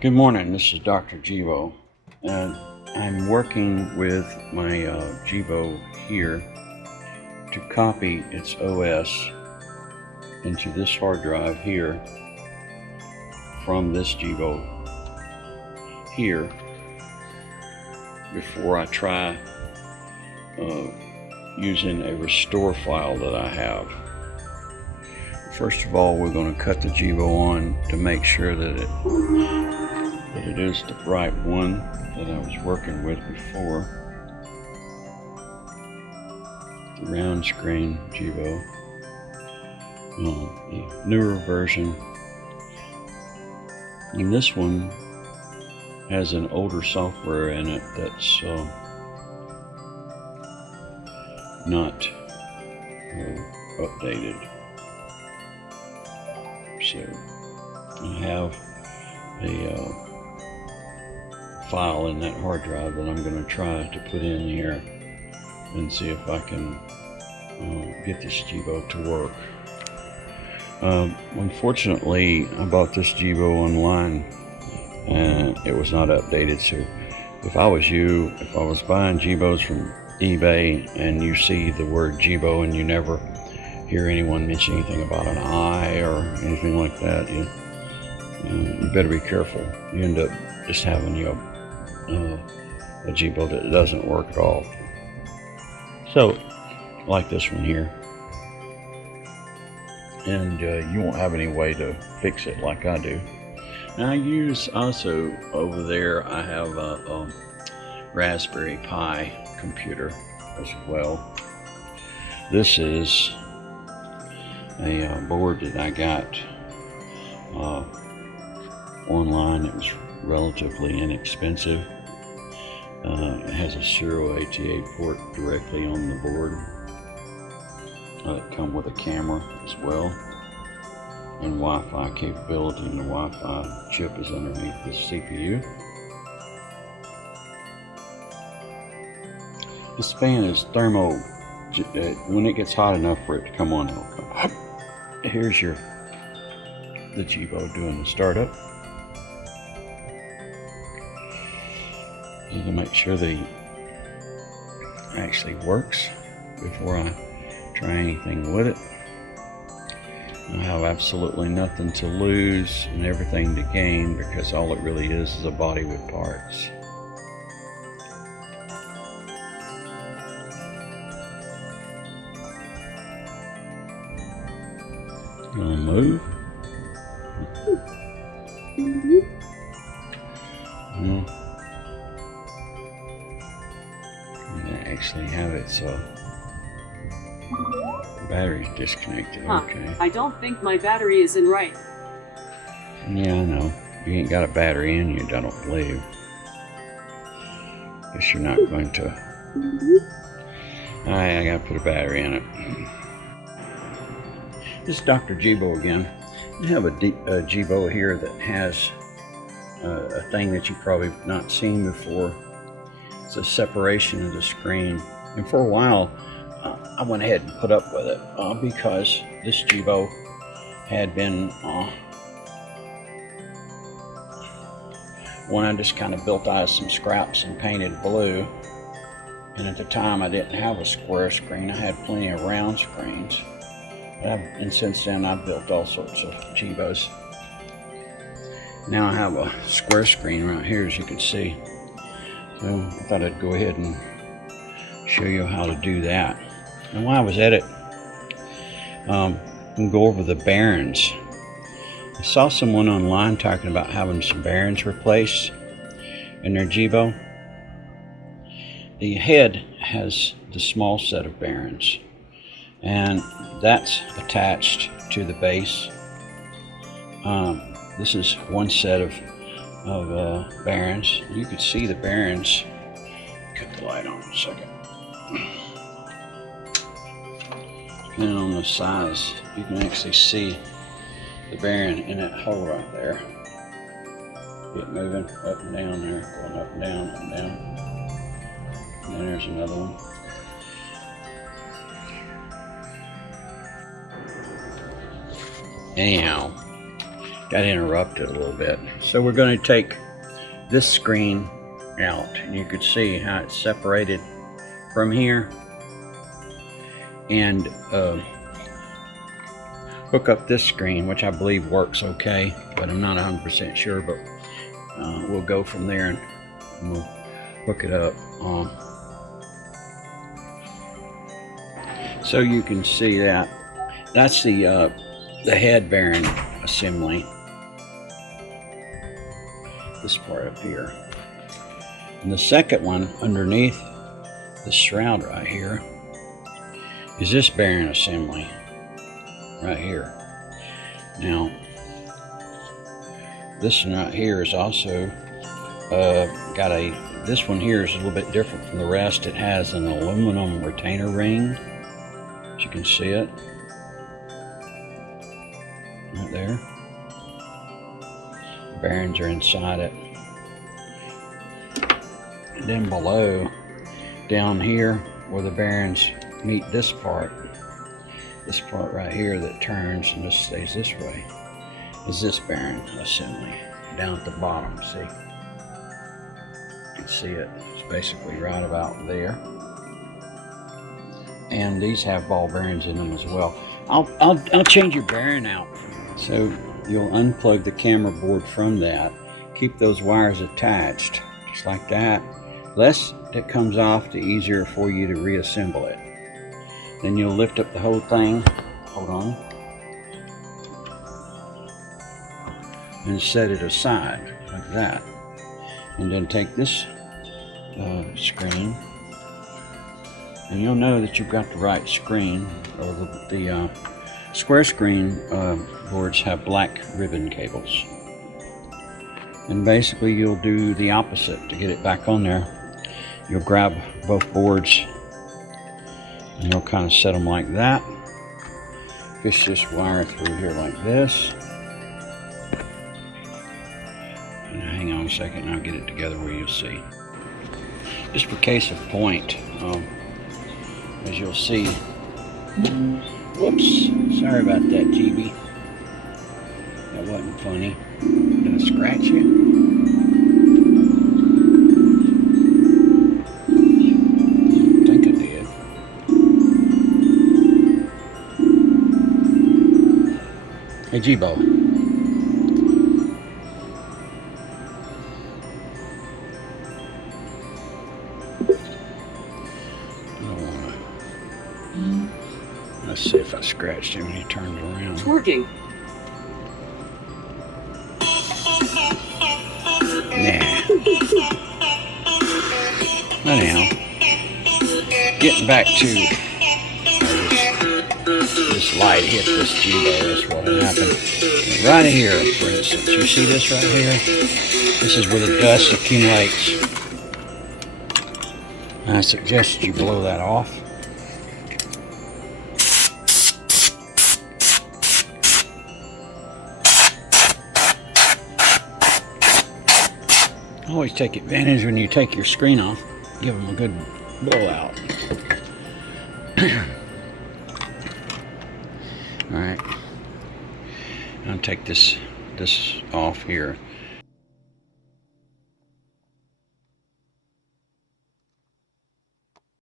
Good morning, this is Dr. Jibo, and I'm working with my Jibo here to copy its OS into this hard drive here from this Jibo here before I try using a restore file that I have. First of all, we're going to cut the Jibo on to make sure that it is the right one that I was working with before. The round screen Jibo, the newer version. And this one has an older software in it that's not updated. So I have a file in that hard drive that I'm going to try to put in here and see if I can get this Jibo to work. Unfortunately, I bought this Jibo online and it was not updated. So if I was you, if I was buying Jibos from eBay and you see the word Jibo and you never hear anyone mention anything about an eye or anything like that, you better be careful. You end up just having a Jibo that doesn't work at all. So, like this one here, and you won't have any way to fix it like I do. Now I use also over there, I have a Raspberry Pi computer as well. This is a board that I got online. It was relatively inexpensive. It has a serial ATA port directly on the board. It comes with a camera as well and Wi-Fi capability, and the Wi-Fi chip is underneath the CPU. This fan is thermo. When it gets hot enough for it to come on, it'll come. Here's the Jibo doing the startup. You can make sure that it actually works before I try anything with it. I have absolutely nothing to lose and everything to gain, because all it really is a body with parts. Gonna move. I actually have it so the battery's disconnected. Okay. I don't think my battery is in right. Yeah, I know. You ain't got a battery in you, I don't believe. Guess you're not going to. Alright, I gotta put a battery in it. This is Dr. Jibo again. I have a Jibo here that has a thing that you've probably not seen before. It's a separation of the screen. And for a while, I went ahead and put up with it because this Jibo had been one I just kind of built out of some scraps and painted blue. And at the time, I didn't have a square screen. I had plenty of round screens. And since then, I've built all sorts of Jibos. Now I have a square screen right here, as you can see. So I thought I'd go ahead and show you how to do that. And while I was at it, and go over the bearings. I saw someone online talking about having some bearings replaced in their Jibo. The head has the small set of bearings, and that's attached to the base. This is one set of bearings. You can see the bearings. Cut the light on a second. Depending on the size, you can actually see the bearing in that hole right there. Get moving up and down there, going up and down, up and down. And then there's another one. Anyhow, got interrupted a little bit. So we're going to take this screen out, and you could see how it's separated from here, and hook up this screen, which I believe works okay, but I'm not 100% sure, but we'll go from there and we'll hook it up. So you can see that that's the head bearing assembly, this part up here. And the second one underneath the shroud right here is this bearing assembly right here. Now this one right here is also got this one here is a little bit different from the rest. It has an aluminum retainer ring, as you can see it right there. The bearings are inside it. And then below, down here where the bearings meet this part right here that turns and just stays this way, is this bearing assembly down at the bottom. See, you can see it. It's basically right about there. And these have ball bearings in them as well. I'll change your bearing out. So you'll unplug the camera board from that. Keep those wires attached, just like that. Less it comes off, the easier for you to reassemble it. Then you'll lift up the whole thing. Hold on. And set it aside like that. And then take this screen, and you'll know that you've got the right screen. Or the square screen boards have black ribbon cables. And basically you'll do the opposite to get it back on there. You'll grab both boards and you'll kind of set them like that. Fish this wire through here like this. And hang on a second and I'll get it together where you'll see. Just for case of point, as you'll see. Whoops, sorry about that, GB. That wasn't funny. Did I scratch you? I think I did. Hey, Jibo. Let's see if I scratched him when he turned around. It's working. Nah. Anyhow, getting back to this light hit this Jibo. That's what happened. Right here, for instance, you see this right here? This is where the dust accumulates. I suggest you blow that off. Always take advantage when you take your screen off. Give them a good blowout. All right. I'll take this off here.